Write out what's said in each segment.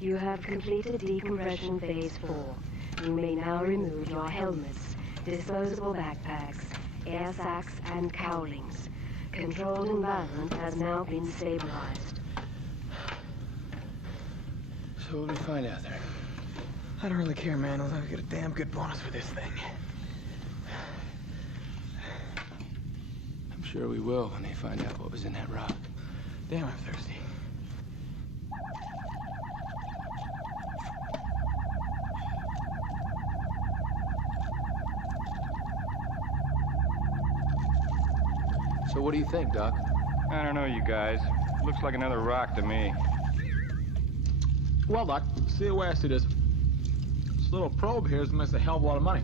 You have completed decompression phase 4. You may now remove your helmets, disposable backpacks, air sacs, and cowlings. Controlled environment has now been stabilized. So what do we find out there? I don't really care, man. As long as I get a damn good bonus for this thing. I'm sure we will when they find out what was in that rock. Damn, I'm thirsty. So what do you think, Doc? I don't know, you guys. Looks like another rock to me. Well, Doc, see the way I see this. This little probe here is gonna make a hell of a lot of money.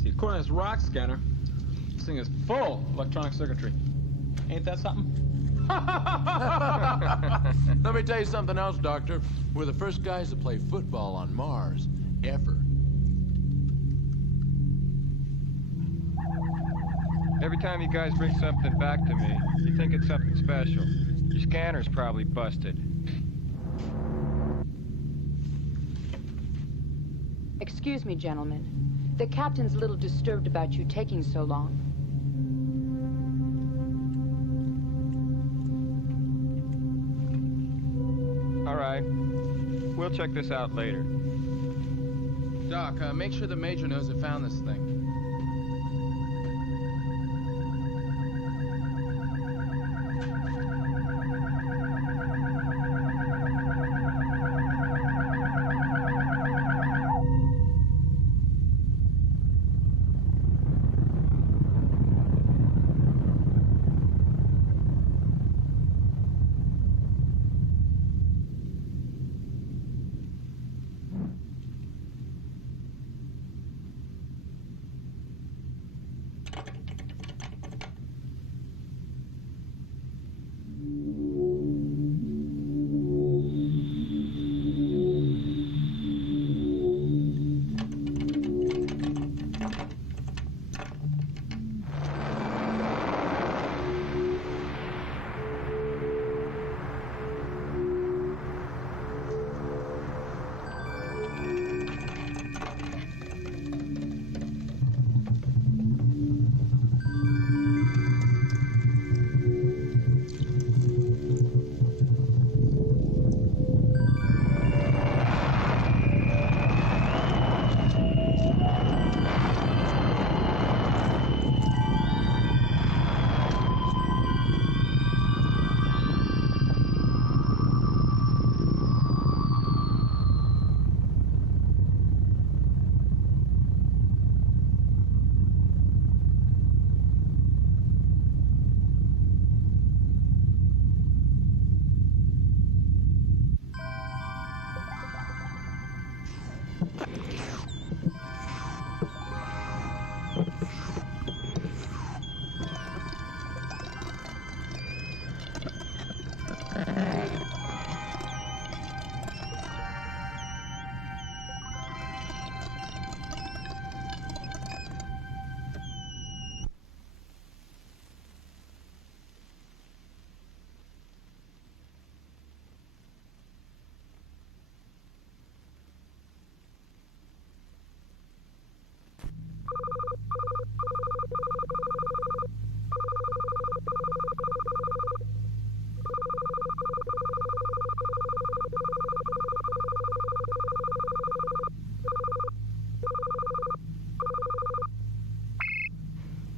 See, according to this rock scanner, this thing is full of electronic circuitry. Ain't that something? Let me tell you something else, Doctor. We're the first guys to play football on Mars, ever. Every time you guys bring something back to me, you think it's something special. Your scanner's probably busted. Excuse me, gentlemen. The captain's a little disturbed about you taking so long. All right. We'll check this out later. Doc, make sure the Major knows I found this thing.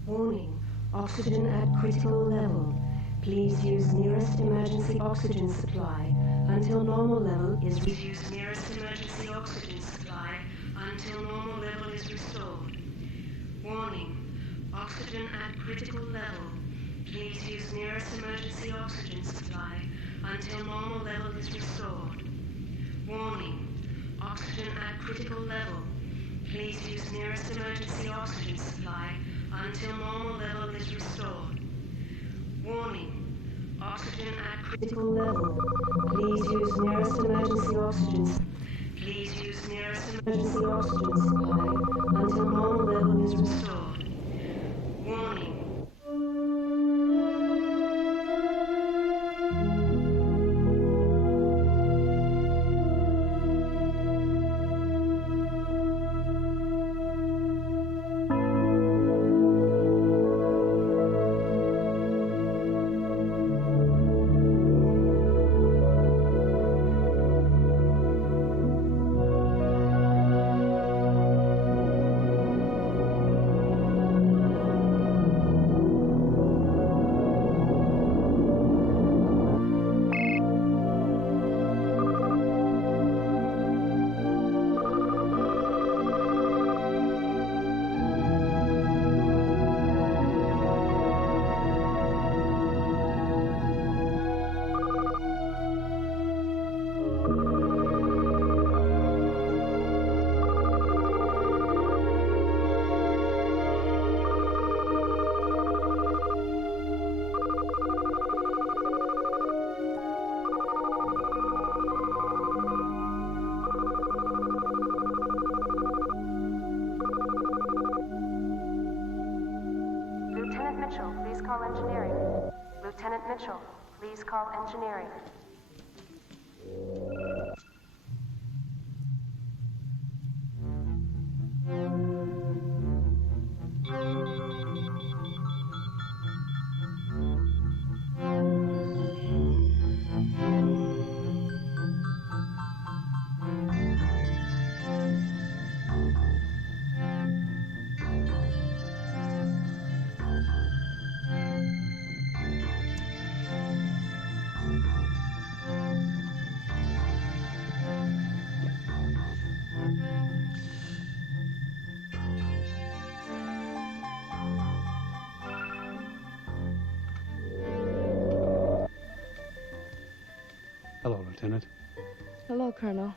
Warning, oxygen at critical level. Please use nearest emergency oxygen supply until normal level is reduced. Nearest emergency oxygen supply until normal level is restored. Warning, oxygen at critical level. Please use nearest emergency oxygen supply until normal level is restored. Warning, oxygen at critical level. Please use nearest emergency oxygen supply until normal level is restored. Warning, oxygen at critical level. Please use nearest emergency oxygen. Please use nearest emergency oxygen supply until normal level is restored. Warning. Lieutenant Mitchell, please call engineering. Hello, Lieutenant. Hello, Colonel.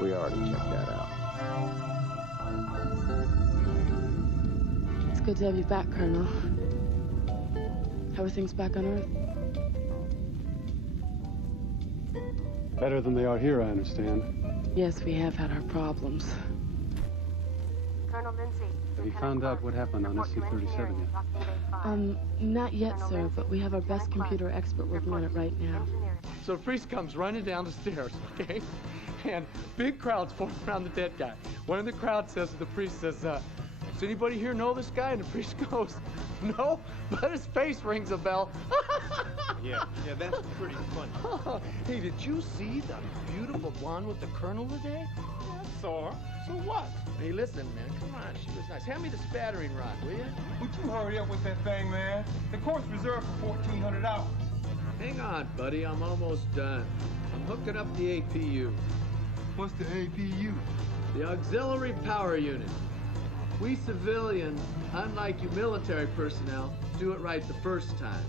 We already checked that out. It's good to have you back, Colonel. How are things back on Earth? Better than they are here, I understand. Yes, we have had our problems. Colonel Lindsay. Have you found out what happened on SC-37 yet? Not yet, sir, but we have our best computer expert working on it right now. So a priest comes running down the stairs, okay? And big crowds form around the dead guy. One of the crowd says to the priest, says, does anybody here know this guy? And the priest goes, no, but his face rings a bell. Yeah, that's pretty funny. Hey, did you see the beautiful blonde with the colonel today? Yeah, I saw her. So what? Hey, listen, man, come on, she was nice. Hand me the spattering rod, will you? Would you hurry up with that thing, man? The course reserved for 1,400 hours. Hang on, buddy. I'm almost done. I'm hooking up the APU. What's the APU? The Auxiliary Power Unit. We civilians, unlike you military personnel, do it right the first time.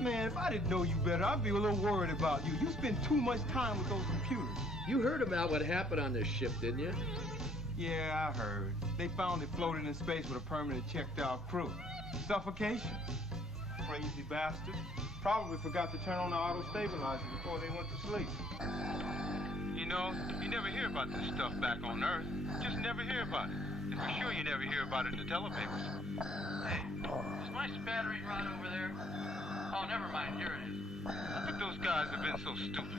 Man, if I didn't know you better, I'd be a little worried about you. You spend too much time with those computers. You heard about what happened on this ship, didn't you? Yeah, I heard. They found it floating in space with a permanent checked-out crew. Suffocation. Crazy bastard. Probably forgot to turn on the auto-stabilizer before they went to sleep. You know, you never hear about this stuff back on Earth. Just never hear about it. And for sure you never hear about it in the telepapers. Hey, is my spattering rod over there? Oh, never mind. Here it is. I think those guys have been so stupid.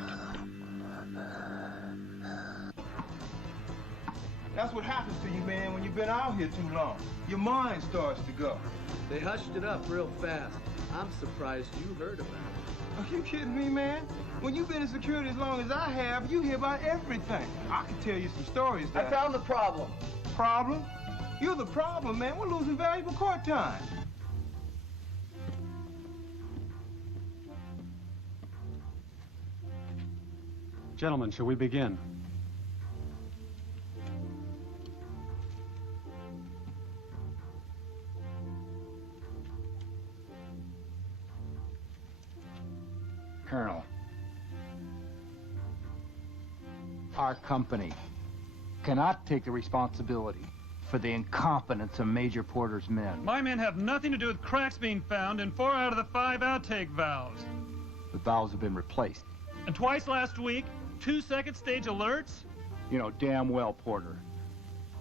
That's what happens to you, man, when you've been out here too long. Your mind starts to go. They hushed it up real fast. I'm surprised you heard about it. Are you kidding me, man? When you've been in security as long as I have, you hear about everything. I can tell you some stories that... I found the problem. Problem? You're the problem, man. We're losing valuable court time. Gentlemen, shall we begin? Colonel, our company cannot take the responsibility for the incompetence of Major Porter's men. My men have nothing to do with cracks being found in 4 out of the 5 outtake valves. The valves have been replaced. And twice last week, 2 second-stage alerts? You know damn well, Porter,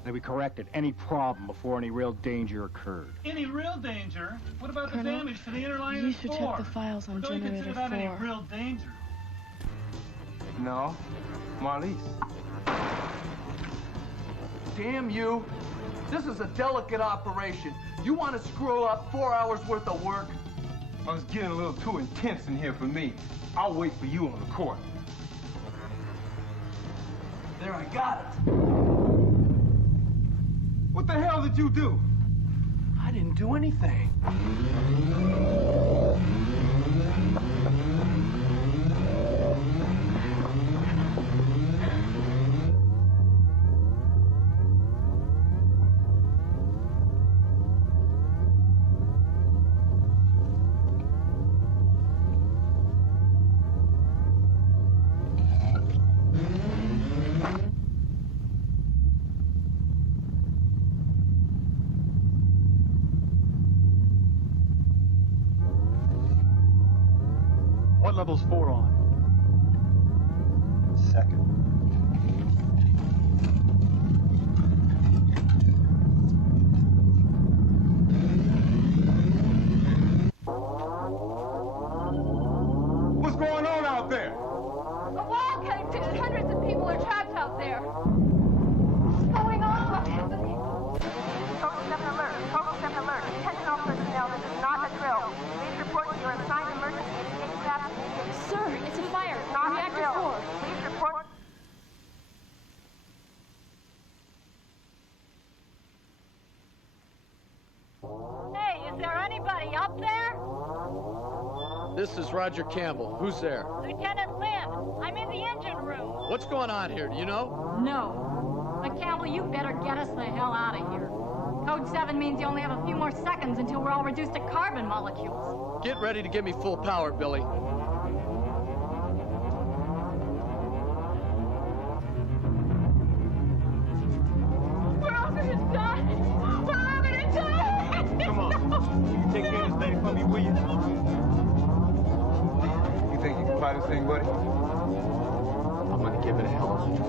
that we corrected any problem before any real danger occurred. Any real danger? What about Colonel, the damage to the inner lining you of should 4? check the files on Don't you generator consider that 4. any real danger? No. Marlies. Damn you. This is a delicate operation. You want to screw up 4 hours worth of work? I was getting a little too intense in here for me. I'll wait for you on the court. There, I got it. What the hell did you do? I didn't do anything. What level's 4 on? Second. What's going on out there? A wall caved in. Hundreds of people are trapped out there. What's going on? What's happening? Total 7 alert. Total 7 alert. Attention all personnel. This is not a drill. Please report to your assigned emergency escape craft. Sir, it's a fire. Not a Reactor drill. 4. Please report. Hey, is there anybody up there? This is Roger Campbell. Who's there? Lieutenant Lynn, I'm in the engine room. What's going on here? Do you know? No. But Campbell, you better get us the hell out of here. Code 7 means you only have a few more seconds until we're all reduced to carbon molecules. Get ready to give me full power, Billy. We're all gonna die. We're all gonna die. Come on. You take care of this thing for me, will you? You think you can fly this thing, buddy? I'm gonna give it a hell of a try.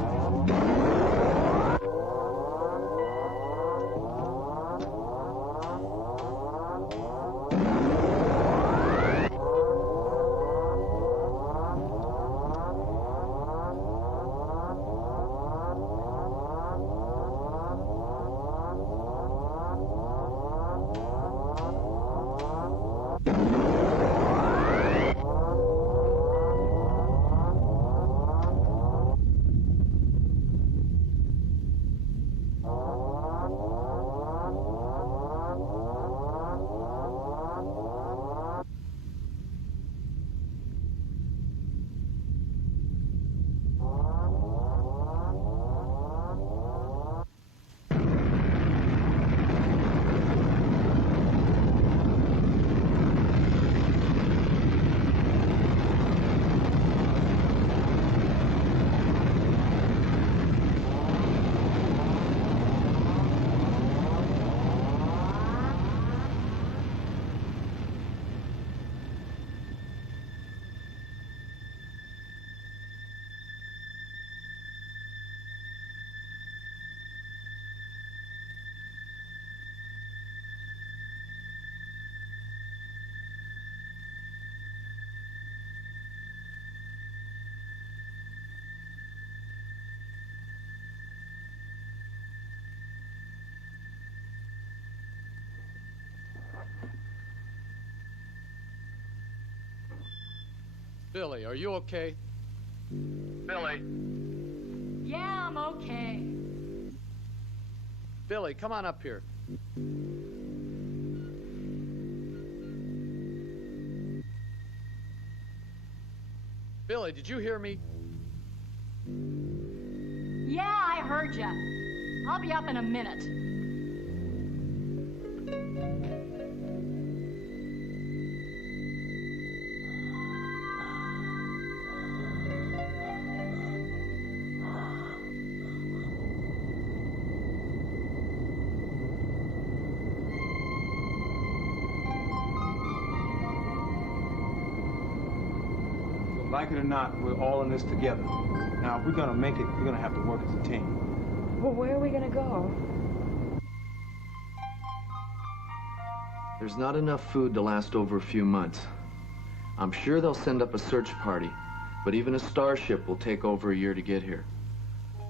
Billy, are you okay? Billy. Yeah, I'm okay. Billy, come on up here. Billy, did you hear me? Yeah, I heard ya. I'll be up in a minute. Like it or not, we're all in this together. Now, if we're gonna make it, we're gonna have to work as a team. Well, where are we gonna go? There's not enough food to last over a few months. I'm sure they'll send up a search party, but even a starship will take over a year to get here.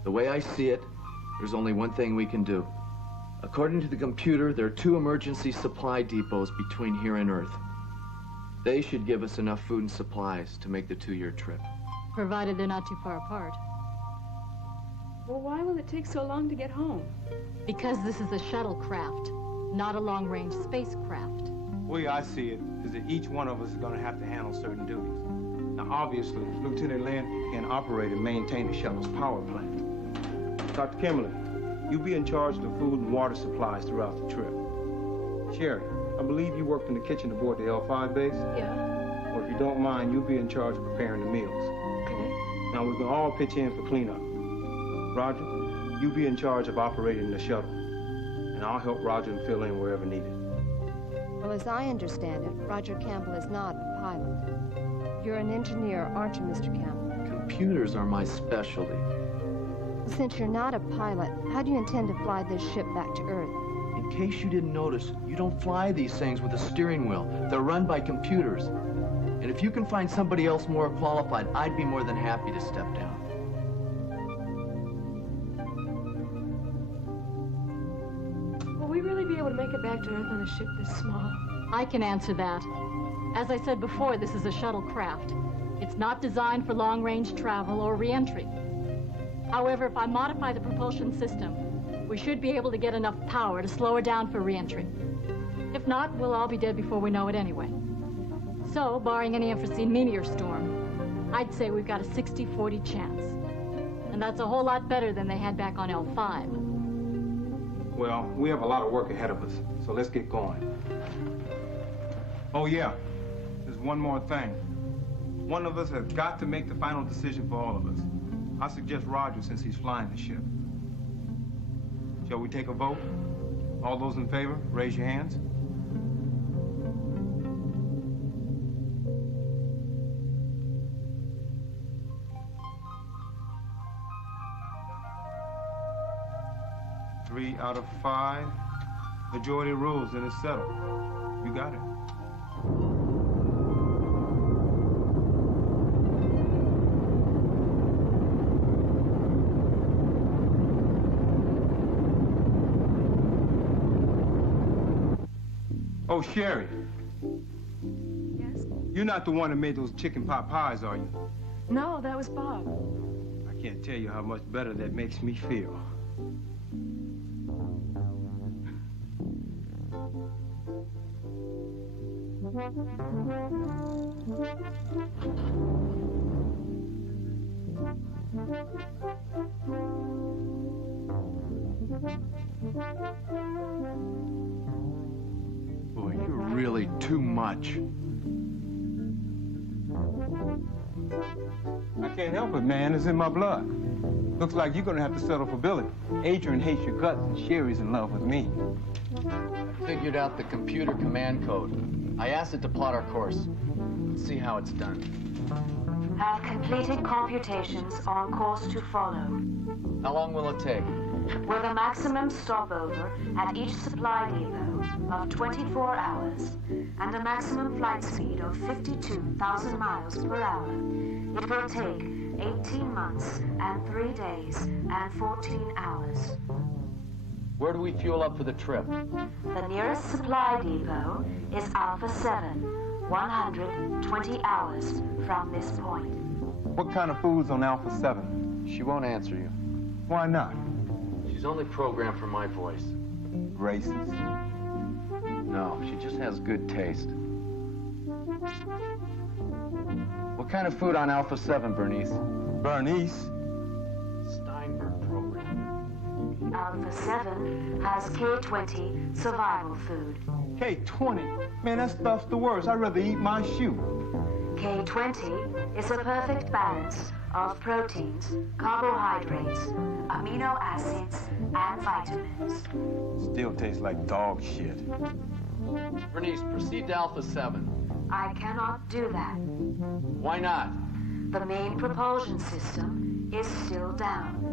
The way I see it, there's only one thing we can do. According to the computer, there are 2 emergency supply depots between here and Earth. They should give us enough food and supplies to make the 2-year trip. Provided they're not too far apart. Well, why will it take so long to get home? Because this is a shuttlecraft, not a long-range spacecraft. The way I see it is that each one of us is gonna have to handle certain duties. Now, obviously, Lieutenant Lynn can operate and maintain the shuttle's power plant. Dr. Kimberly, you'll be in charge of the food and water supplies throughout the trip. Sherry, I believe you worked in the kitchen aboard the L5 base? Yeah. Well, if you don't mind, you'll be in charge of preparing the meals. Okay. Now, we can all pitch in for cleanup. Roger, you be in charge of operating the shuttle. And I'll help Roger and fill in wherever needed. Well, as I understand it, Roger Campbell is not a pilot. You're an engineer, aren't you, Mr. Campbell? Computers are my specialty. Since you're not a pilot, how do you intend to fly this ship back to Earth? In case you didn't notice, you don't fly these things with a steering wheel. They're run by computers. And if you can find somebody else more qualified, I'd be more than happy to step down. Will we really be able to make it back to Earth on a ship this small? I can answer that. As I said before, this is a shuttlecraft. It's not designed for long-range travel or re-entry. However, if I modify the propulsion system, we should be able to get enough power to slow her down for re-entry. If not, we'll all be dead before we know it anyway. So, barring any unforeseen meteor storm, I'd say we've got a 60-40 chance. And that's a whole lot better than they had back on L5. Well, we have a lot of work ahead of us, so let's get going. Oh, yeah. There's one more thing. One of us has got to make the final decision for all of us. I suggest Roger, since he's flying the ship. Shall we take a vote? All those in favor, raise your hands. Three out of 5. Majority rules, and it's settled. You got it. Oh, Sherry. Yes? You're not the one that made those chicken pot pies, are you? No, that was Bob. I can't tell you how much better that makes me feel. Boy, you're really too much. I can't help it, man. It's in my blood. Looks like you're gonna have to settle for Billy. Adrian hates your guts, and Sherry's in love with me. I figured out the computer command code. I asked it to plot our course. Let's see how it's done. Have completed computations on course to follow. How long will it take? With a maximum stopover at each supply depot of 24 hours and a maximum flight speed of 52,000 miles per hour, it will take 18 months and 3 days and 14 hours. Where do we fuel up for the trip? The nearest supply depot is Alpha 7, 120 hours from this point. What kind of food's on Alpha 7? She won't answer you. Why not? She's only programmed for my voice. Racist? No, she just has good taste. What kind of food on Alpha 7, Bernice? Bernice? Steinberg program. Alpha 7 has K-20 survival food. K-20? Man, that stuff's the worst. I'd rather eat my shoe. K-20 is a perfect balance of proteins, carbohydrates, amino acids, and vitamins. Still tastes like dog shit. Bernice, proceed to Alpha 7. I cannot do that. Why not? The main propulsion system is still down.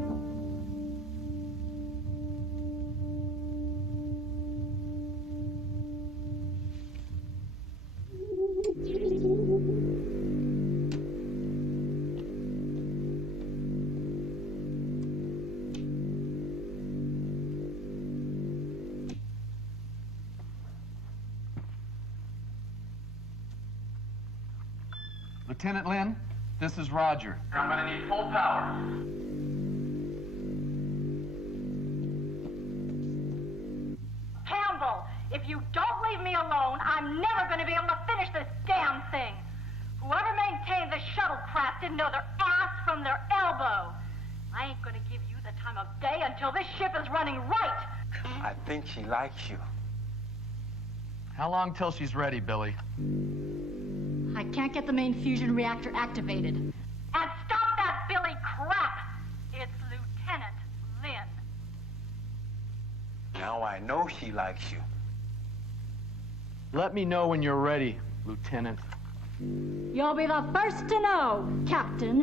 Lieutenant Lynn, this is Roger. I'm gonna need full power. Campbell, if you don't leave me alone, I'm never going to be able to finish this damn thing. Whoever maintained the shuttlecraft didn't know their ass from their elbow. I ain't going to give you the time of day until this ship is running right. I think she likes you. How long till she's ready, Billy? I can't get the main fusion reactor activated. And stop that Billy crap! It's Lieutenant Lynn. Now I know she likes you. Let me know when you're ready, Lieutenant. You'll be the first to know, Captain.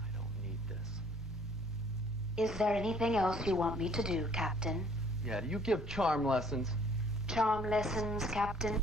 I don't need this. Is there anything else you want me to do, Captain? Yeah, do you give charm lessons? Charm lessons, Captain?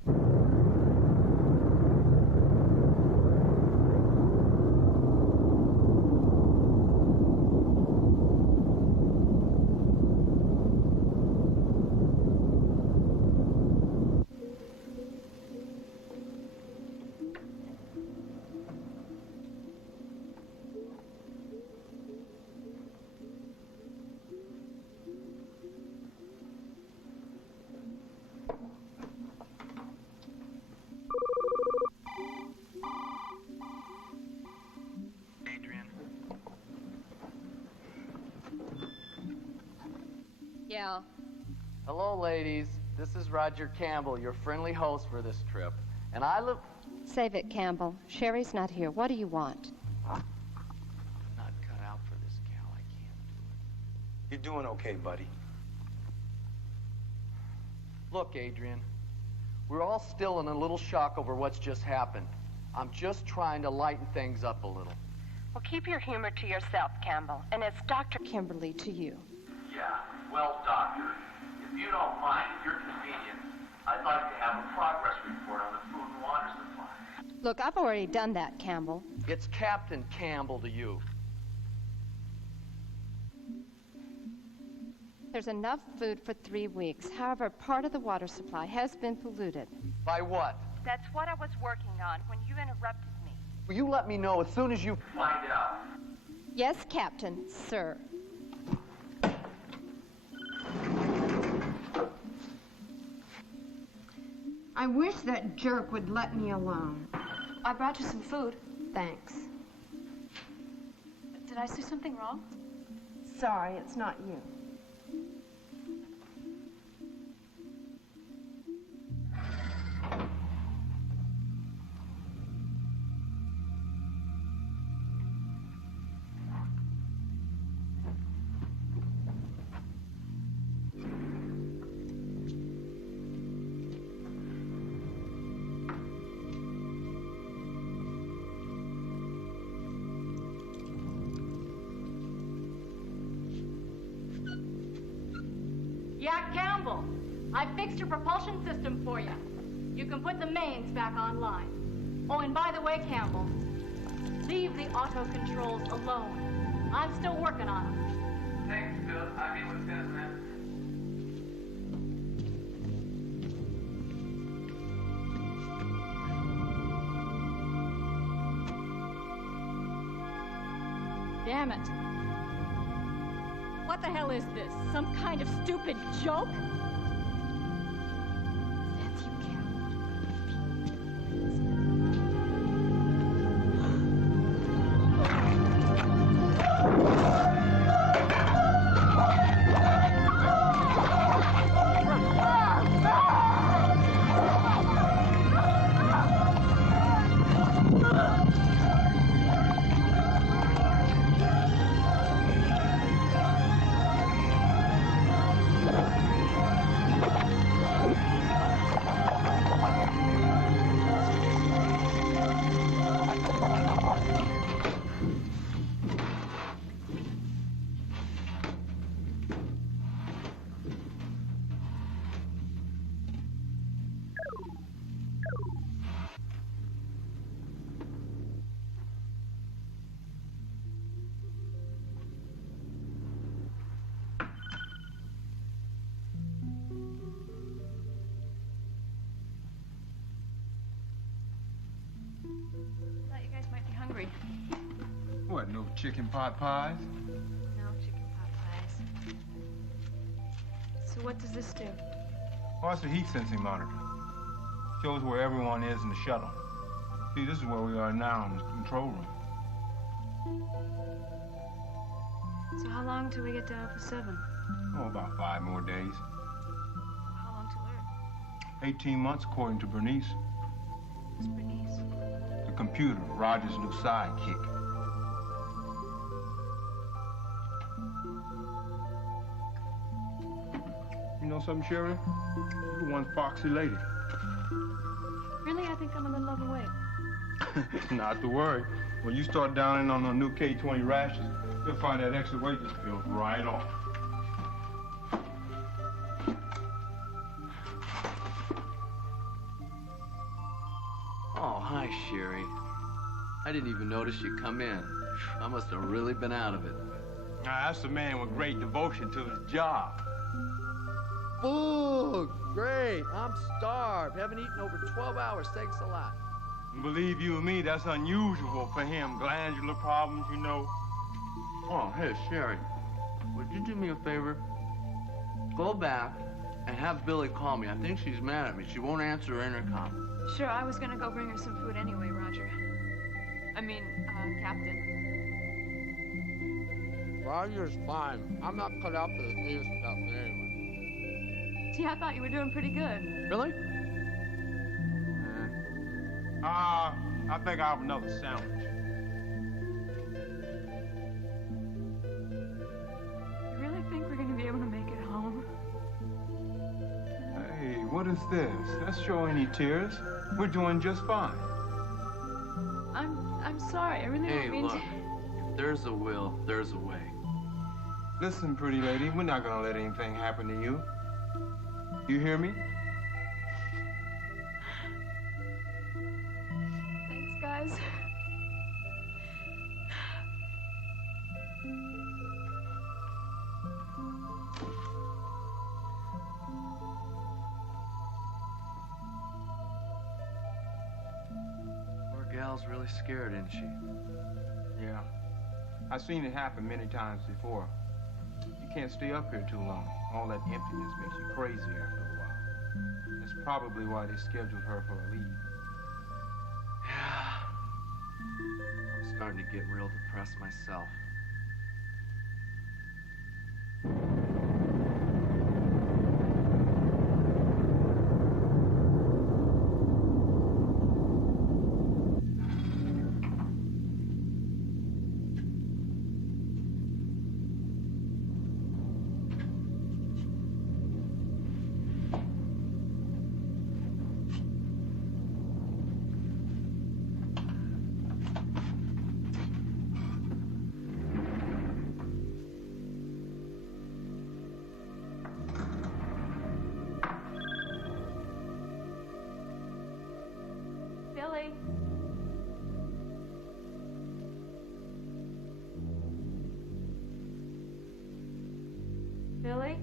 Yeah. Hello, ladies. This is Roger Campbell, your friendly host for this trip. And I live... Save it, Campbell. Sherry's not here. What do you want? I'm not cut out for this, Cal. I can't do it. You're doing okay, buddy. Look, Adrian, we're all still in a little shock over what's just happened. I'm just trying to lighten things up a little. Well, keep your humor to yourself, Campbell. And it's Dr. Kimberly to you. Yeah, well, Doctor, if you don't mind, at your convenience, I'd like to have a progress report on the food and water supply. Look, I've already done that, Campbell. It's Captain Campbell to you. There's enough food for 3 weeks. However, part of the water supply has been polluted. By what? That's what I was working on when you interrupted me. Will you let me know as soon as you... Find out. Yes, Captain, sir. I wish that jerk would let me alone. I brought you some food. Thanks. Did I say something wrong? Sorry, it's not you. Yeah, Campbell. I fixed your propulsion system for you. You can put the mains back online. Oh, and by the way, Campbell, leave the auto controls alone. I'm still working on them. Thanks, Bill. I mean, Lieutenant, man. Damn it. What the hell is this? Some kind of stupid joke? That's you, Thought you guys might be hungry. What, no chicken pot pies? No chicken pot pies. So what does this do? Well, it's a heat sensing monitor. Shows where everyone is in the shuttle. See, this is where we are now in the control room. So how long till we get to Alpha 7? Oh, about 5 more days. How long till Earth? 18 months, according to Bernice. Who's Bernice? The computer, Roger's new sidekick. You know something, Sherry? You're one foxy lady. Really? I think I'm a little overweight. Not to worry. When you start downing on the new K20 rashes, you'll find that extra weight just peels right off. Oh, hi, Sherry. I didn't even notice you come in. I must have really been out of it. Now, that's a man with great devotion to his job. Food! Great. I'm starved. Haven't eaten over 12 hours. Thanks a lot. Believe you and me, that's unusual for him. Glandular problems, you know. Oh, hey, Sherry. Would you do me a favor? Go back and have Billy call me. I think she's mad at me. She won't answer her intercom. Sure, I was gonna go bring her some food anyway, Roger. Captain. Roger's fine. I'm not cut out for this news stuff anyway. Gee, I thought you were doing pretty good. Really? I think I'll have another sandwich. You really think we're gonna be able to make it home? Hey, what is this? Let's show any tears. We're doing just fine. I'm sorry. I really don't mean to. If there's a will, there's a way. Listen, pretty lady, we're not gonna let anything happen to you. You hear me? Thanks, guys. Poor gal's really scared, isn't she? Yeah. I've seen it happen many times before. You can't stay up here too long. All that emptiness makes you crazy after a while. That's probably why they scheduled her for a leave. Yeah. I'm starting to get real depressed myself. Billy. Billy?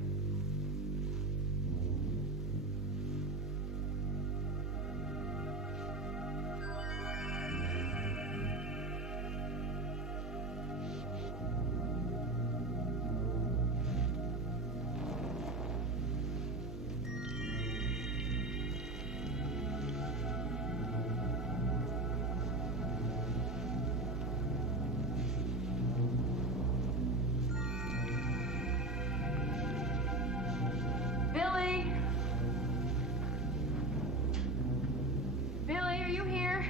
Billy? Billy, are you here?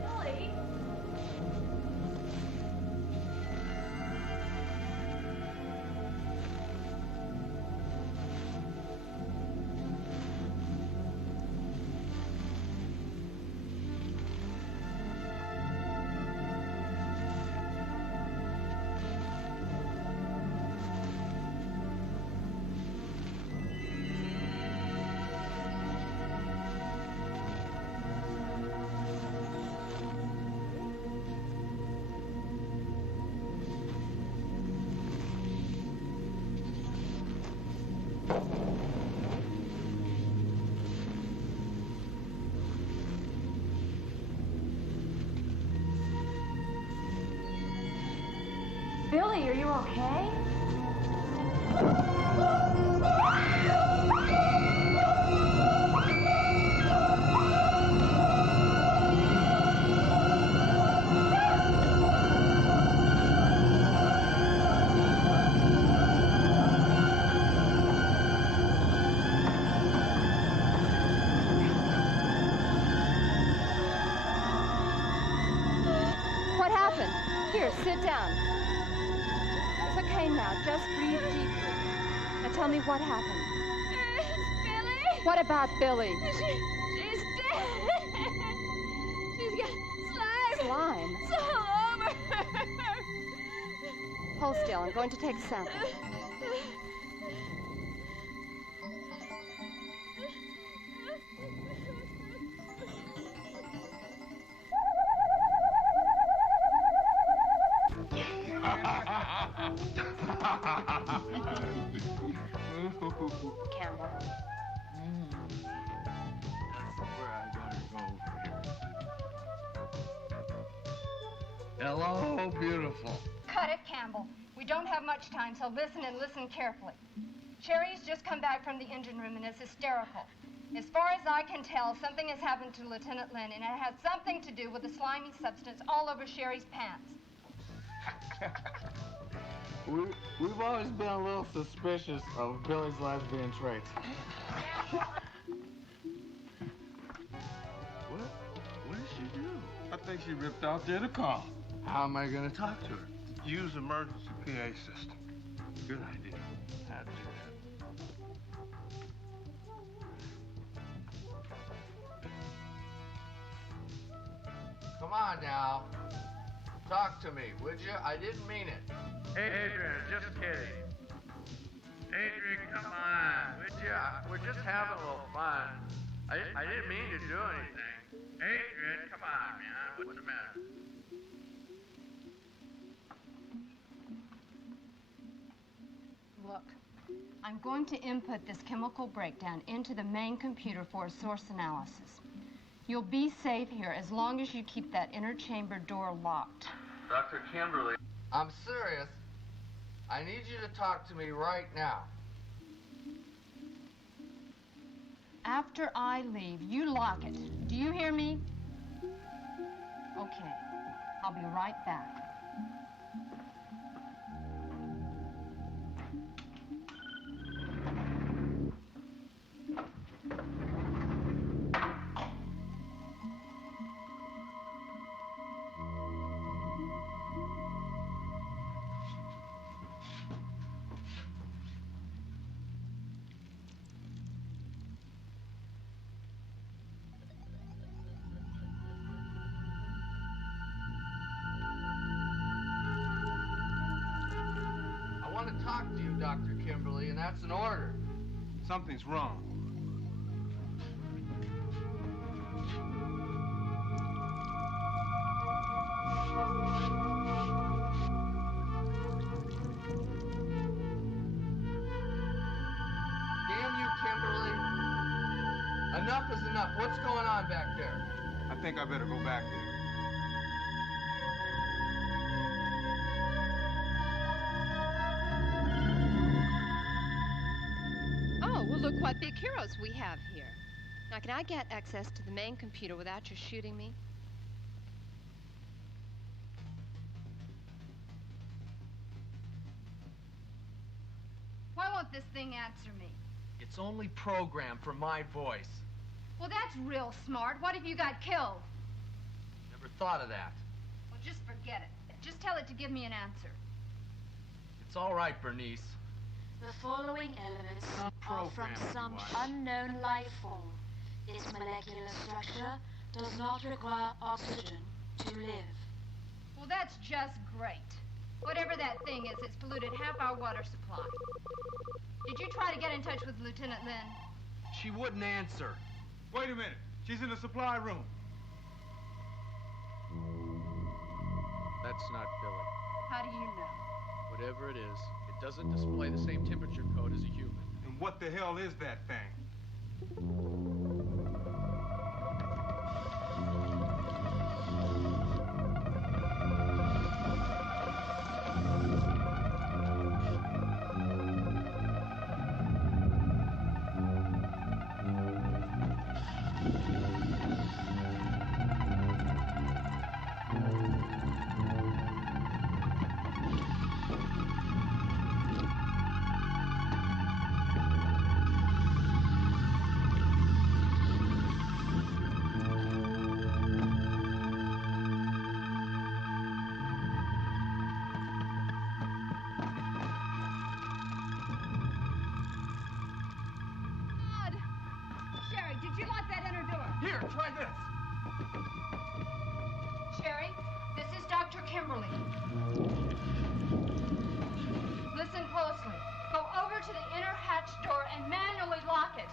Billy? Billy, are you okay? Here, sit down. It's okay now. Just breathe deeply. Now tell me what happened. It's Billy. What about Billy? She's dead. She's got slime. Slime? It's all over her. Hold still. I'm going to take a sample. Campbell. Hello, beautiful. Cut it, Campbell. We don't have much time, so listen and listen carefully. Sherry's just come back from the engine room and is hysterical. As far as I can tell, something has happened to Lieutenant Lynn, and it has something to do with the slimy substance all over Sherry's pants. We've always been a little suspicious of Billy's lesbian traits. What did she do? I think she ripped out the car. How am I going to talk to her? Use emergency PA system. Good idea. I'd do that. Come on now. Talk to me, would you? I didn't mean it. Hey, Adrian, just kidding. Adrian, come on, would you? We're just having a little fun. I didn't mean to do anything. Adrian, come on, man. What's the matter? Look, I'm going to input this chemical breakdown into the main computer for a source analysis. You'll be safe here as long as you keep that inner chamber door locked. Dr. Kimberly. I'm serious. I need you to talk to me right now. After I leave, you lock it. Do you hear me? Okay. I'll be right back. I want to talk to you, Dr. Kimberly, and that's an order. Something's wrong. Damn you, Kimberly. Enough is enough. What's going on back there? I think I better go back there. Look what big heroes we have here. Now, can I get access to the main computer without you shooting me? Why won't this thing answer me? It's only programmed for my voice. Well, that's real smart. What if you got killed? Never thought of that. Well, just forget it. Just tell it to give me an answer. It's all right, Bernice. The following elements are from some unknown life form. Its molecular structure does not require oxygen to live. Well, that's just great. Whatever that thing is, it's polluted half our water supply. Did you try to get in touch with Lieutenant Lynn? She wouldn't answer. Wait a minute. She's in the supply room. That's not Billy. How do you know? Whatever it is, it doesn't display the same temperature code as a human. And what the hell is that thing? try this. Sherry, this is Dr. Kimberly. Listen closely. Go over to the inner hatch door and manually lock it.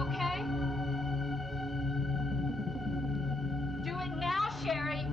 Okay? Do it now, Sherry.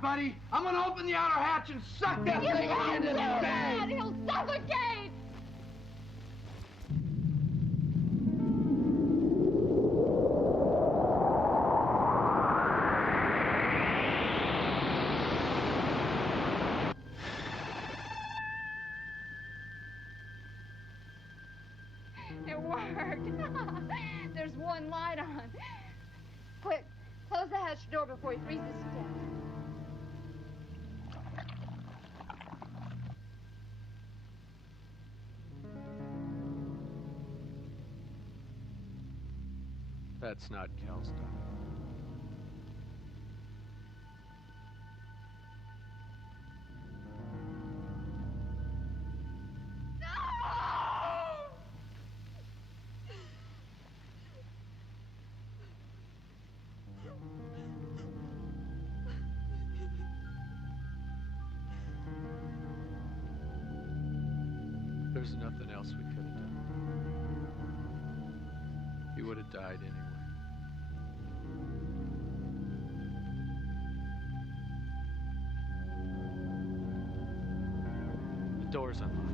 Buddy, I'm gonna open the outer hatch and suck that thing into the bag. He'll suffocate! It worked. There's one light on. Quick, close the hatch door before he freezes to death. That's not Cal stuff. There's nothing else we could have done. He would have died anyway. The door's unlocked.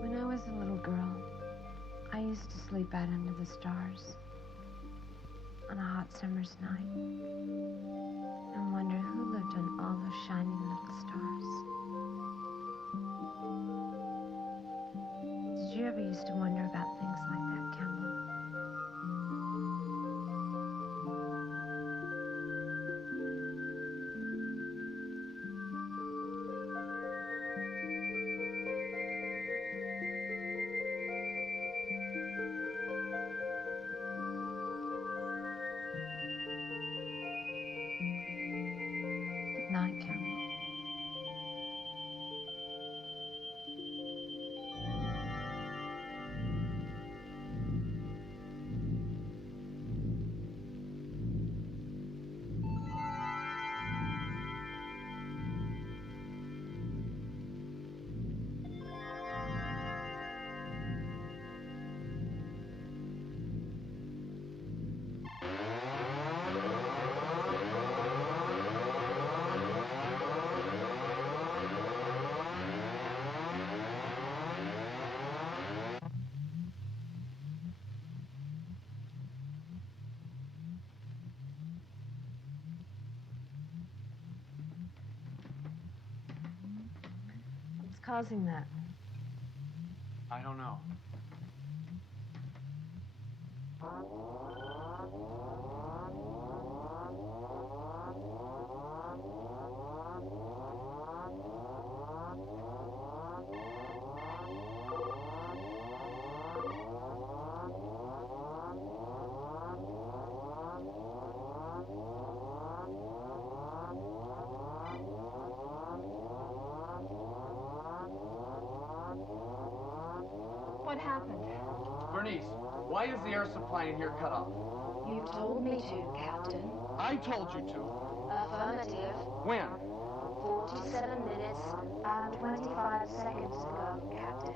When I was a little girl, I used to sleep out under the stars on a hot summer's night and wonder who lived on all those shining little stars. Did you ever used to wonder about things like that, Campbell? Good night, Campbell. What's causing that? I don't know. What happened? Bernice, why is the air supply in here cut off? You told me to, Captain. I told you to. Affirmative. When? 47 minutes and 25 seconds ago, Captain.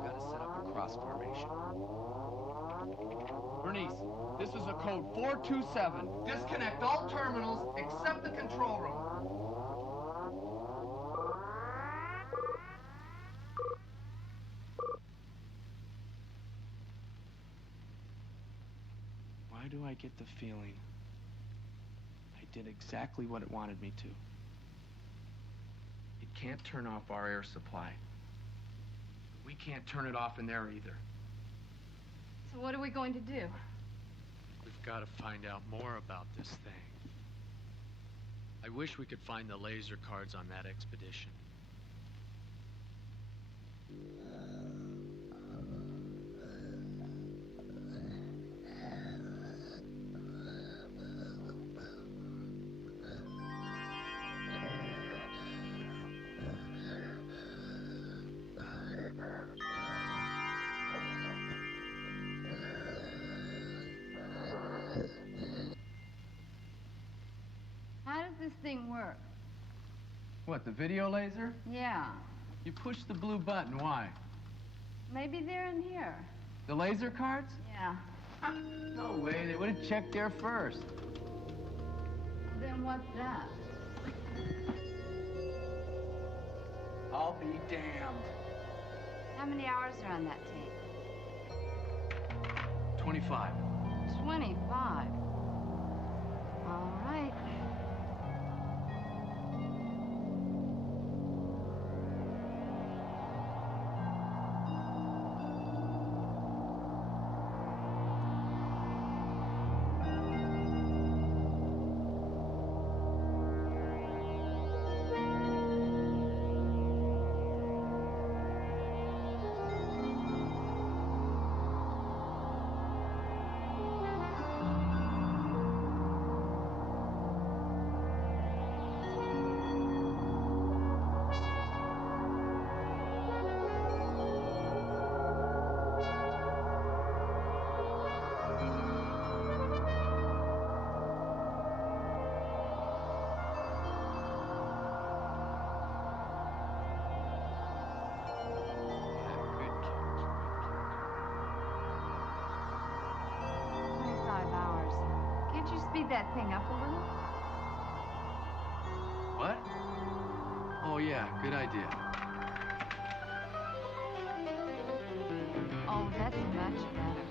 Gotta set up a cross formation. Bernice, this is a code 427. Disconnect all terminals except the control room. Why do I get the feeling I did exactly what it wanted me to? It can't turn off our air supply. We can't turn it off in there either. So what are we going to do? We've got to find out more about this thing. I wish we could find the laser cards on that expedition. thing work? What, the video laser? Yeah. You push the blue button, why? Maybe they're in here. The laser cards? Yeah. No way, they would have checked there first. Then what's that? I'll be damned. How many hours are on that tape? 25. 25. All right. Speed that thing up a little? What? Oh, yeah, good idea. Oh, that's much better.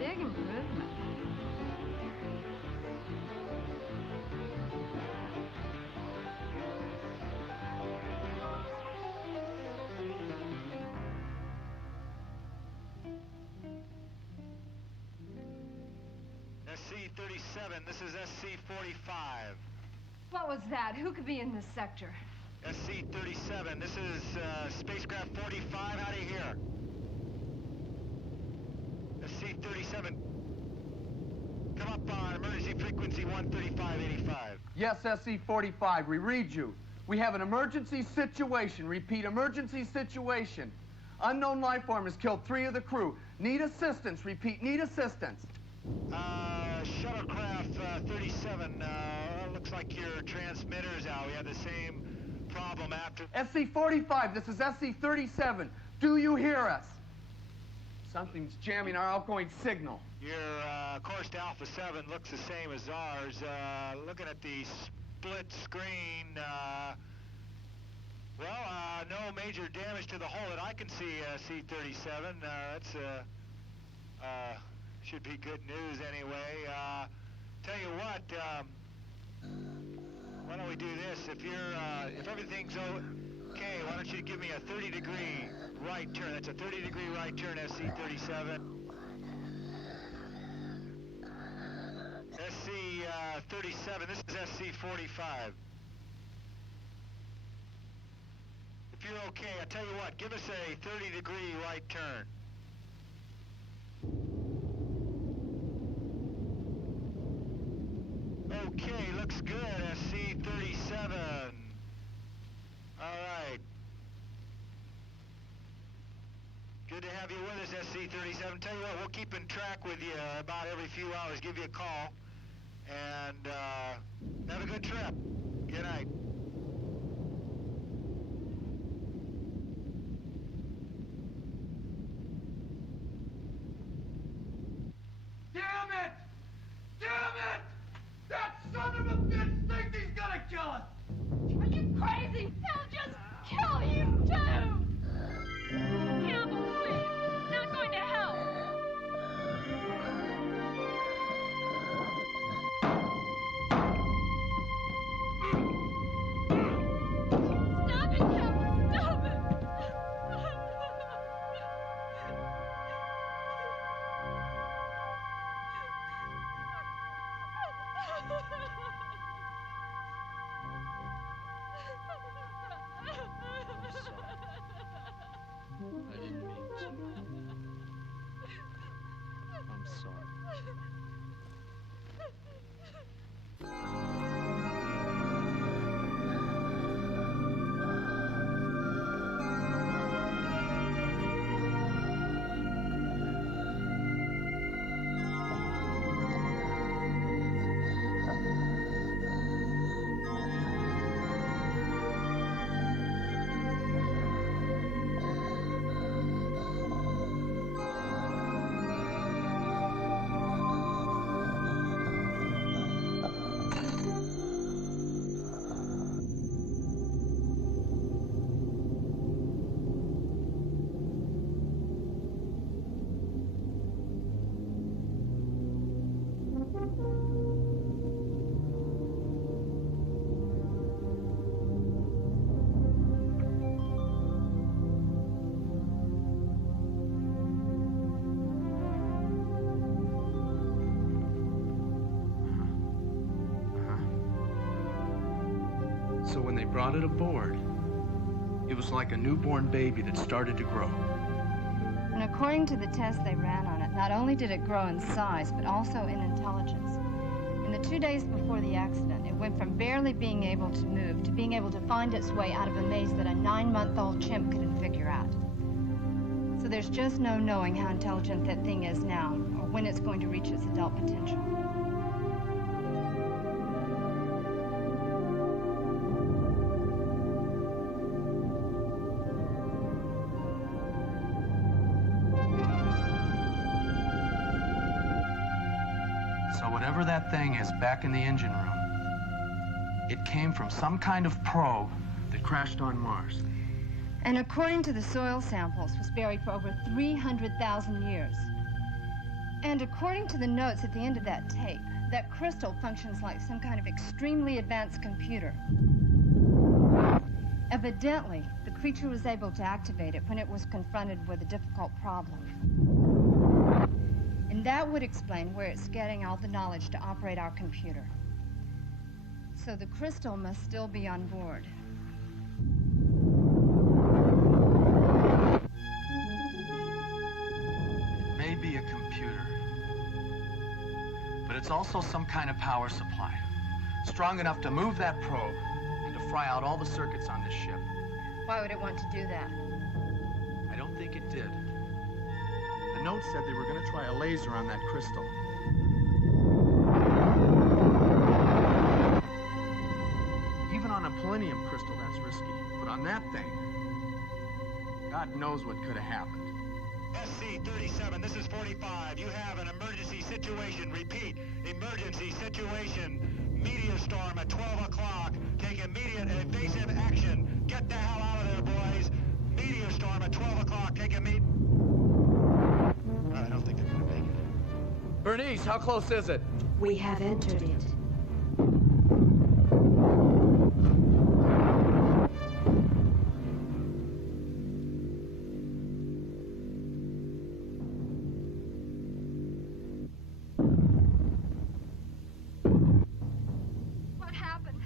Big improvement. SC-37, this is SC-45. What was that? Who could be in this sector? SC-37, this is spacecraft 45. How do you hear? SC-37, come up on emergency frequency 135.85. Yes, SC-45, we read you. We have an emergency situation. Repeat, emergency situation. Unknown life form has killed 3 of the crew. Need assistance. Repeat, need assistance. Shuttlecraft 37, looks like your transmitter's out. We had the same problem after... SC-45, this is SC-37. Do you hear us? Something's jamming our outgoing signal. Your course to Alpha 7 looks the same as ours. Looking at the split screen, no major damage to the hull that I can see, C-37. That's, should be good news anyway. Tell you what, why don't we do this? If everything's okay, why don't you give me a 30-degree right turn? That's a 30-degree right turn, SC-37. SC-37, this is SC-45. If you're okay, I tell you what, give us a 30-degree right turn. Okay, looks good, SC-37. All right. Good to have you with us, SC-37. Tell you what, we'll keep in track with you about every few hours, give you a call, and have a good trip. Good night. Damn it! Damn it! That son of a bitch thinks he's gonna kill us! Are you crazy? They'll just kill you, too! Campbell, please! Not going to help! Stop it, Campbell! Stop it! I didn't mean to. I'm sorry. when they brought it aboard, it was like a newborn baby that started to grow. And according to the tests they ran on it, not only did it grow in size, but also in intelligence. In the 2 days before the accident, it went from barely being able to move to being able to find its way out of a maze that a 9-month-old chimp couldn't figure out. So there's just no knowing how intelligent that thing is now, or when it's going to reach its adult potential. So whatever that thing is back in the engine room, it came from some kind of probe that crashed on Mars. And according to the soil samples, was buried for over 300,000 years. And according to the notes at the end of that tape, that crystal functions like some kind of extremely advanced computer. Evidently, the creature was able to activate it when it was confronted with a difficult problem. And that would explain where it's getting all the knowledge to operate our computer. So the crystal must still be on board. It may be a computer, but it's also some kind of power supply, strong enough to move that probe and to fry out all the circuits on this ship. Why would it want to do that? I don't think it did. The note said they were going to try a laser on that crystal. Even on a polonium crystal, that's risky. But on that thing, God knows what could have happened. SC-37, this is 45. You have an emergency situation. Repeat, emergency situation. Meteor storm at 12 o'clock. Take immediate and evasive action. Get the hell out of there, boys. Meteor storm at 12 o'clock. Take immediate... I don't think they're going to make it. Bernice, how close is it? We have entered it. What happened?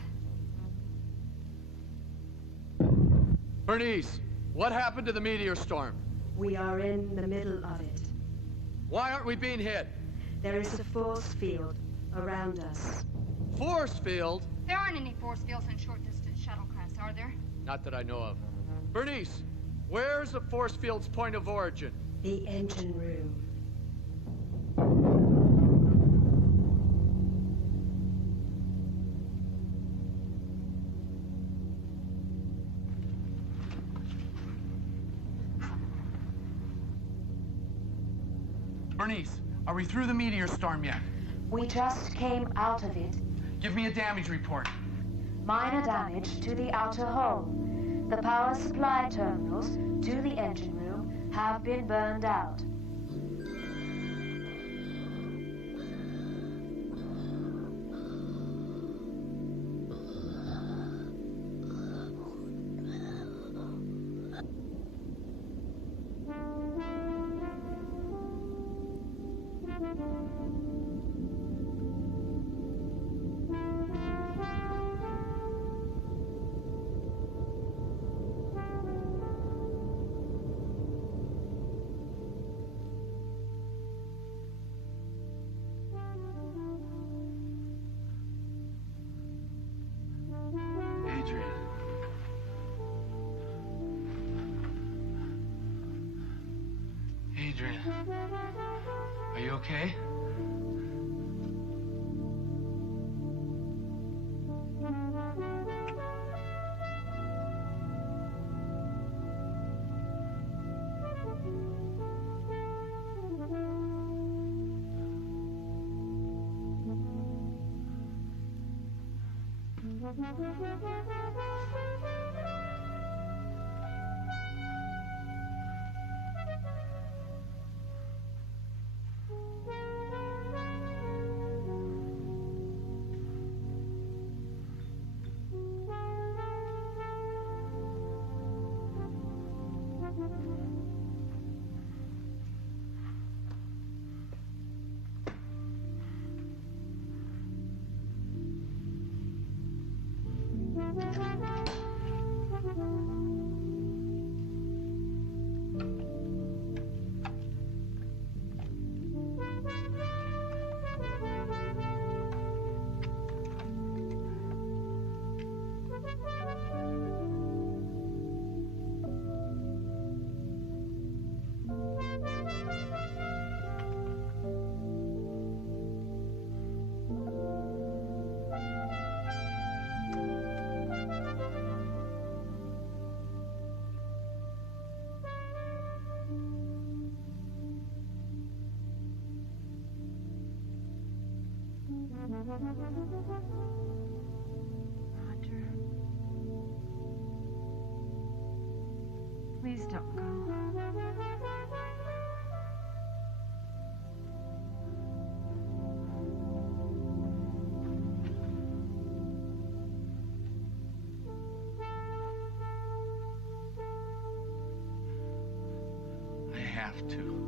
Bernice, what happened to the meteor storm? We are in the middle of it. Why aren't we being hit? There is a force field around us. Force field? There aren't any force fields in short-distance shuttlecrafts, are there? Not that I know of. Bernice, where's the force field's point of origin? The engine room. Bernice, are we through the meteor storm yet? We just came out of it. Give me a damage report. Minor damage to the outer hull. The power supply terminals to the engine room have been burned out. Adrian, are you okay? Roger. Please don't go. I have to.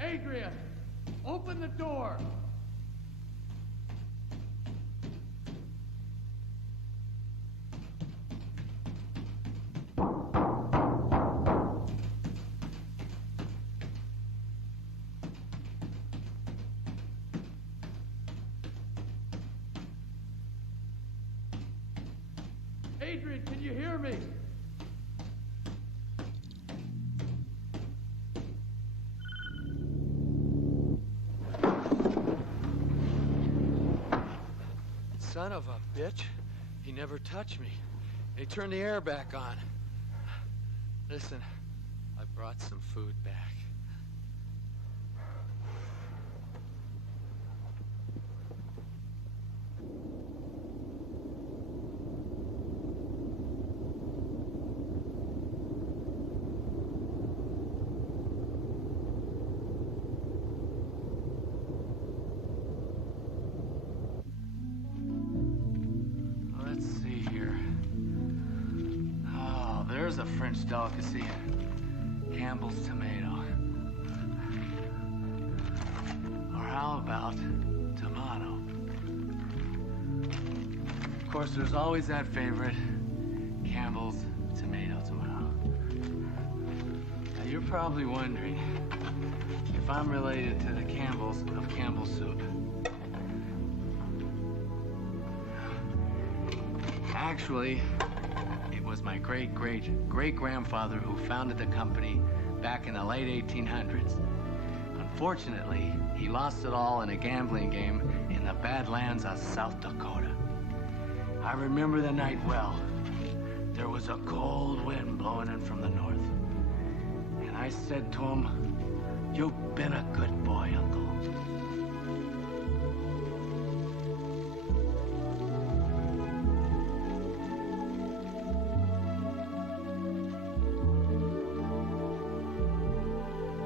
Adrian, open the door. Adrian, can you hear me? Son of a bitch. He never touched me. He turned the air back on. Listen, I brought some food back. A French delicacy, Campbell's tomato. Or how about tomato? Of course, there's always that favorite, Campbell's tomato. Now, you're probably wondering if I'm related to the Campbells of Campbell soup. Actually, it was my great-great-great-grandfather who founded the company back in the late 1800s. Unfortunately, he lost it all in a gambling game in the Badlands of South Dakota. I remember the night well. There was a cold wind blowing in from the north. And I said to him, "You've been a good boy, Uncle."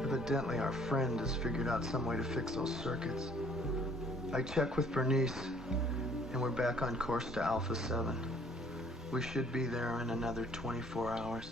Evidently, our friend has figured out some way to fix those circuits. I checked with Bernice, and we're back on course to Alpha 7. We should be there in another 24 hours.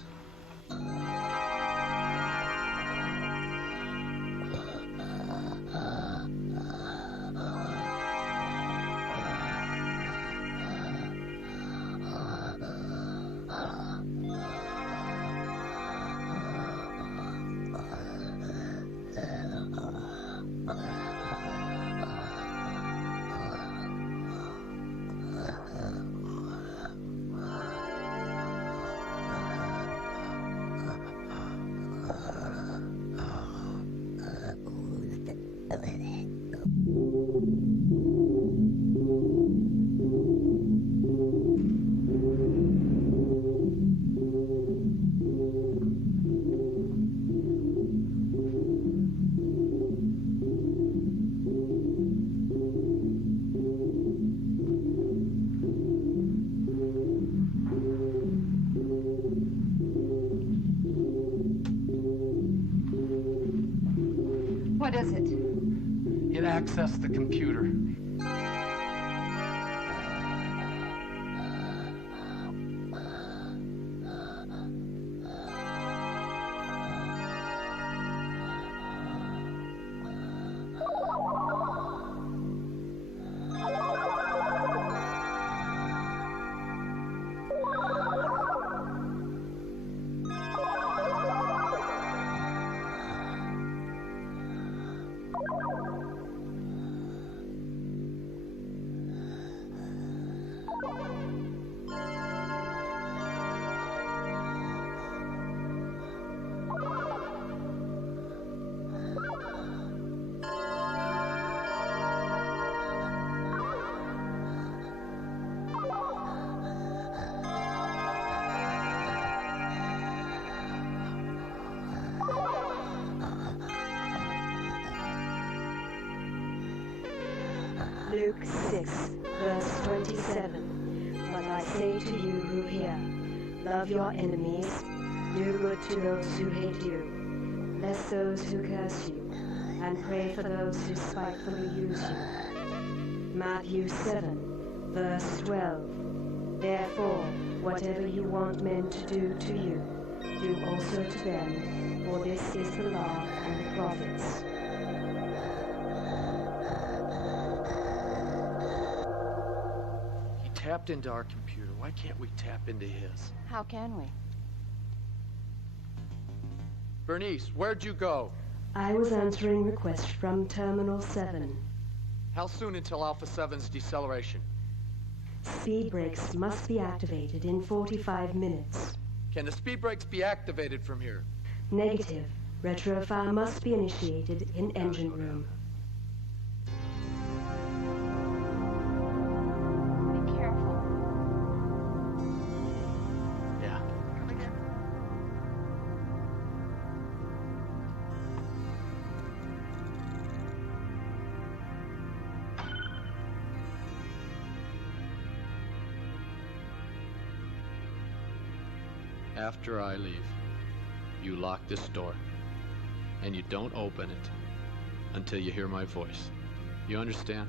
What is it? It accessed the computer. Luke 6, verse 27. But I say to you who hear, love your enemies, do good to those who hate you, bless those who curse you, and pray for those who spitefully use you. Matthew 7, verse 12. Therefore, whatever you want men to do to you, do also to them, for this is the law and the prophets. Tapped into our computer. Why can't we tap into his? How can we? Bernice, where'd you go? I was answering requests from Terminal 7. How soon until Alpha 7's deceleration? Speed brakes must be activated in 45 minutes. Can the speed brakes be activated from here? Negative. Retrofire must be initiated in engine room. After I leave, you lock this door, and you don't open it until you hear my voice. You understand?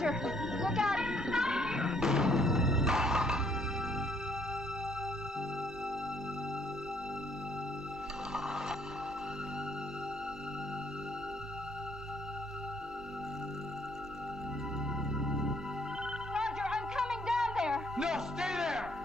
Roger, look out! Roger, I'm coming down there! No, stay there!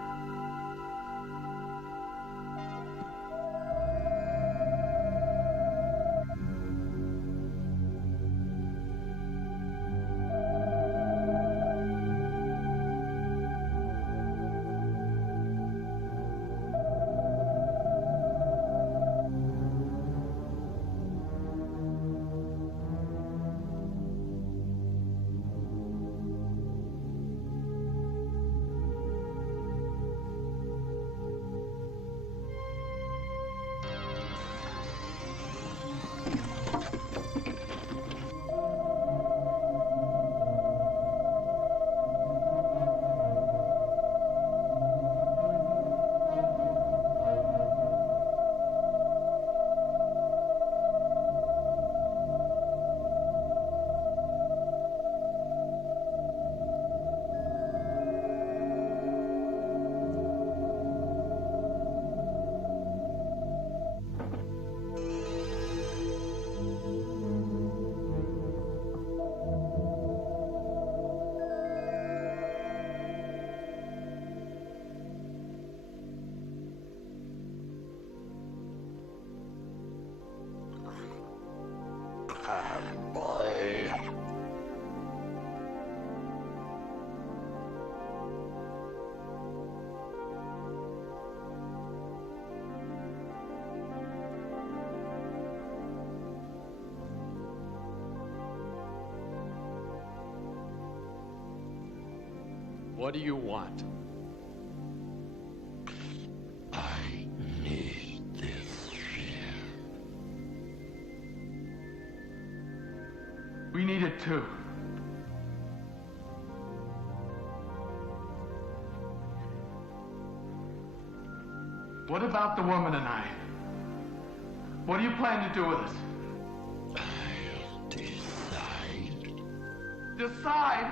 What do you want? I need this ship. it too. What about the woman and I? What do you plan to do with us? I'll decide. Decide?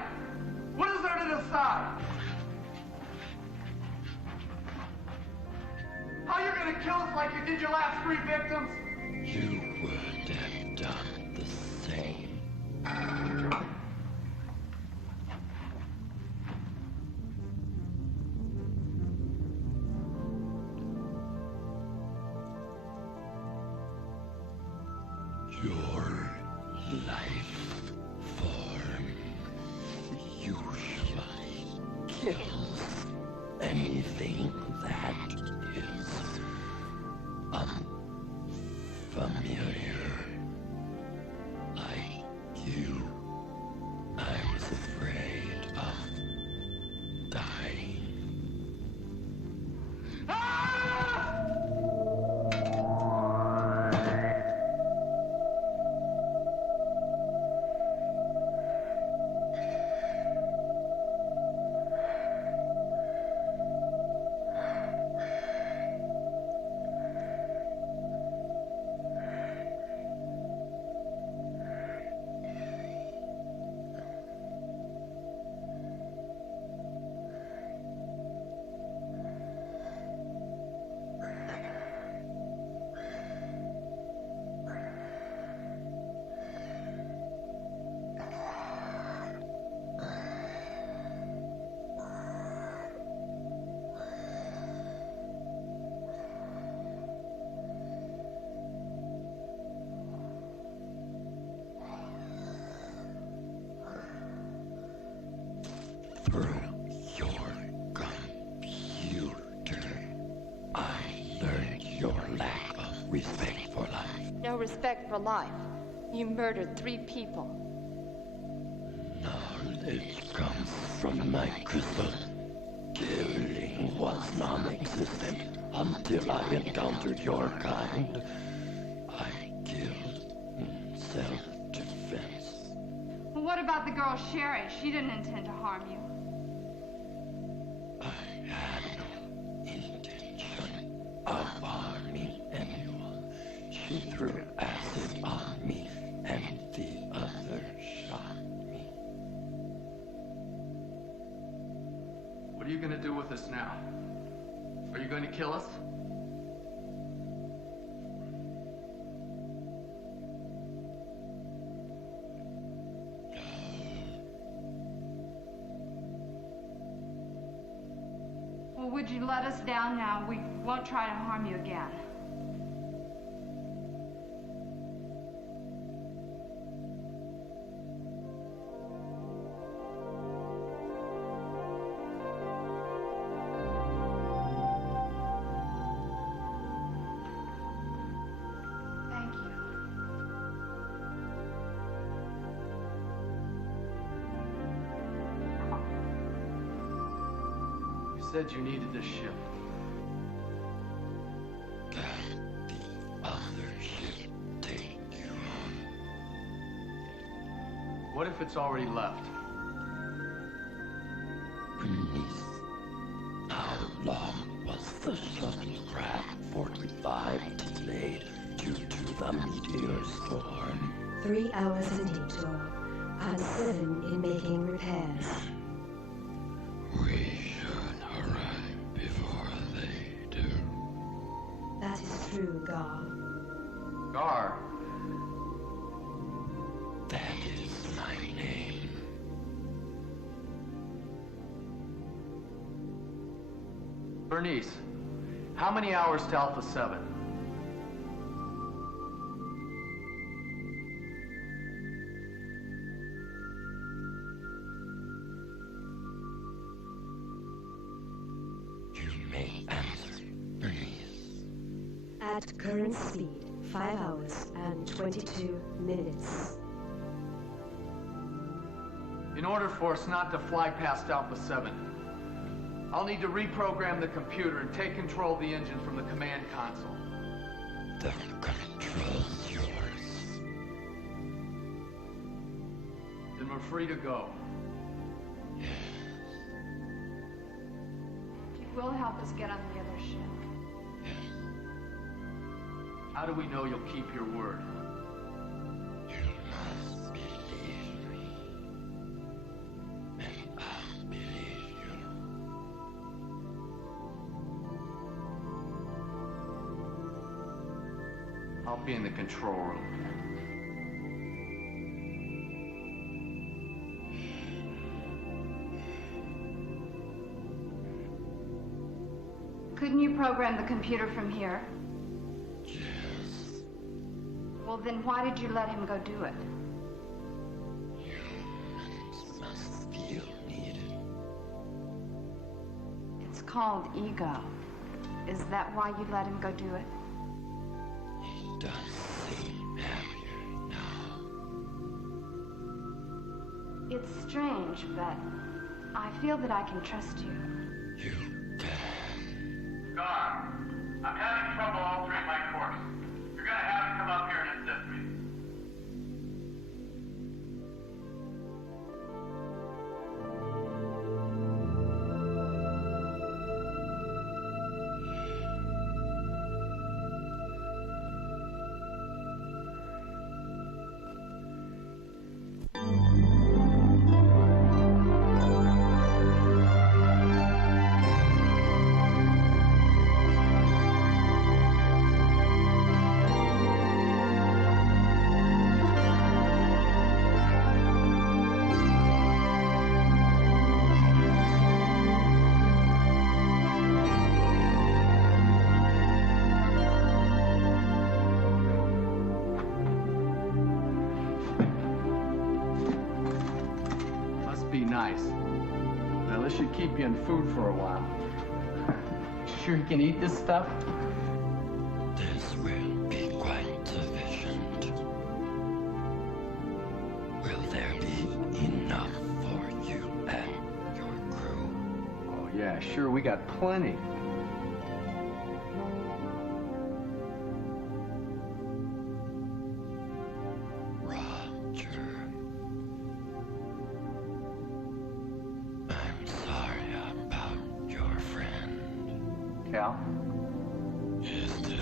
What is there to decide? How you gonna kill us like you did your last 3 victims? You would have done the same. Your life form usually kills anything that is unfamiliar. Like you, I was afraid of dying. Through your computer, I learned your lack of respect for life. No respect for life. You murdered 3 people. Knowledge comes from my crystal. Killing was non-existent until I encountered your kind. I killed in self-defense. Well, what about the girl Sherry? She didn't intend to harm you. I had no intention of harming anyone. She threw acid on me, and the other shot me. What are you gonna do with us now? Are you going to kill us? Well, would you let us down now? We won't try to harm you again. Thank you. You said you needed this ship. Other ship take you on. What if it's already left? Beneath. How long was the shuttlecraft 45 delayed due to the meteor storm? 3 hours in detour and 7 in making repairs. We should arrive before they do. That is true, Gar. Gar? That is my name. Bernice, how many hours to Alpha 7? You may answer, Bernice. At current speed, 5 hours and 22 minutes. In order for us not to fly past Alpha 7, I'll need to reprogram the computer and take control of the engine from the command console. The control's yours. We're free to go. You will help us get on the other ship. How do we know you'll keep your word? You must believe me. And I'll believe you. I'll be in the control room. Couldn't you program the computer from here? Yes. Well, then why did you let him go do it? Humans must feel needed. It's called ego. Is that why you let him go do it? He does seem happier now. It's strange, but I feel that I can trust you. You Gar, I'm having trouble altering my course. You're gonna have to come up here and assist me. Nice. Now this should keep you in food for a while. Sure you can eat this stuff? This will be quite sufficient. Will there be enough for you and your crew? Oh yeah, sure, we got plenty. Cal? His death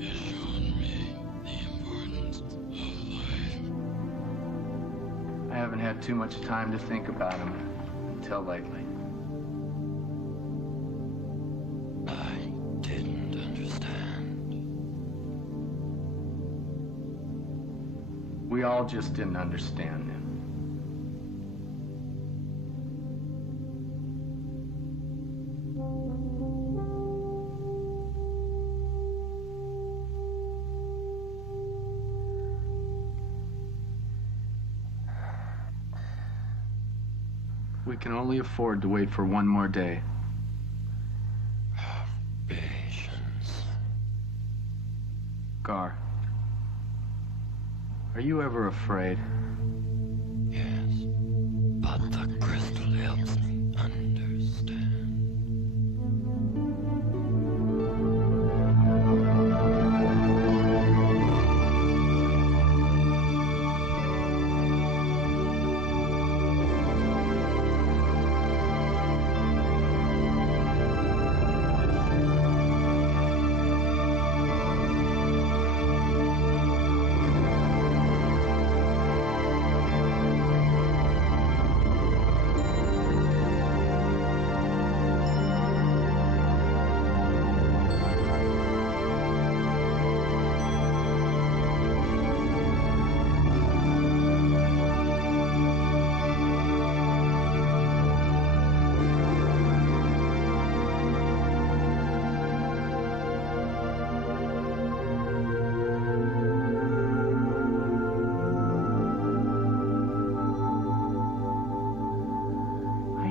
has shown me the importance of life. I haven't had too much time to think about him until lately. I didn't understand. We all just didn't understand him. We can only afford to wait for one more day. Have patience. Gar, are you ever afraid? Yes, but the crystal helps me understand.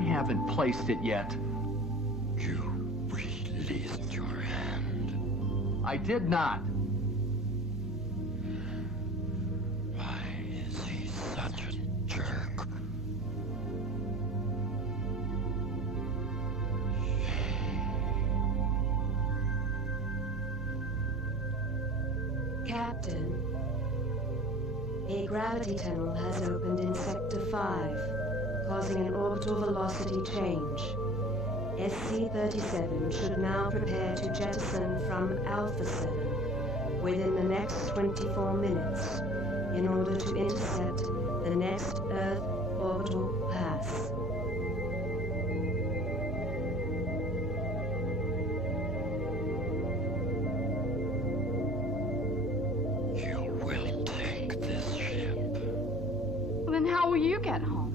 Haven't placed it yet. You released your hand. I did not. Why is he such a jerk? Captain, A gravity tunnel has opened in Sector 5, causing an orbital velocity change. SC-37 should now prepare to jettison from Alpha 7 within the next 24 minutes in order to intercept the next Earth orbital pass. You will take this ship. Well, then how will you get home?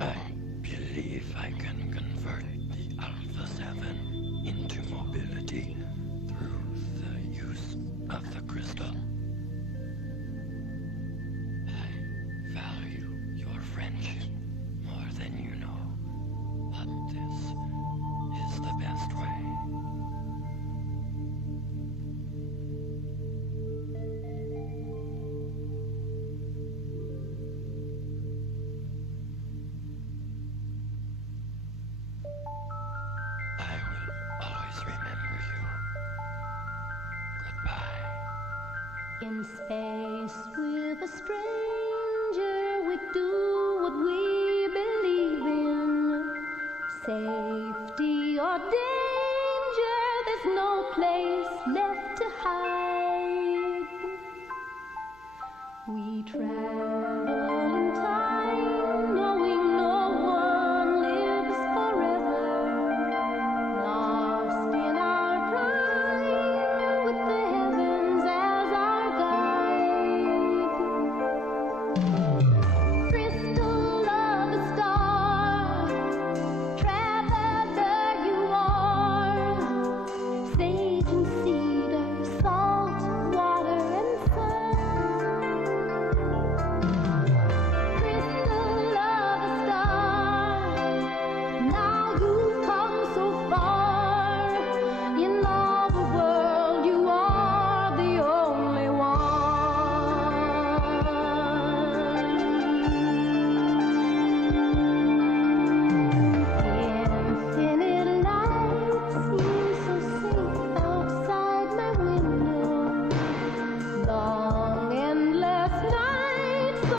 I believe I can convert the Alpha 7 into mobility through the use of the crystal. I value your friendship more than you know, but this is the best way. I will always remember you. Goodbye. In space with a stranger, we do what we believe in. Safety or danger, there's no place left to hide. We travel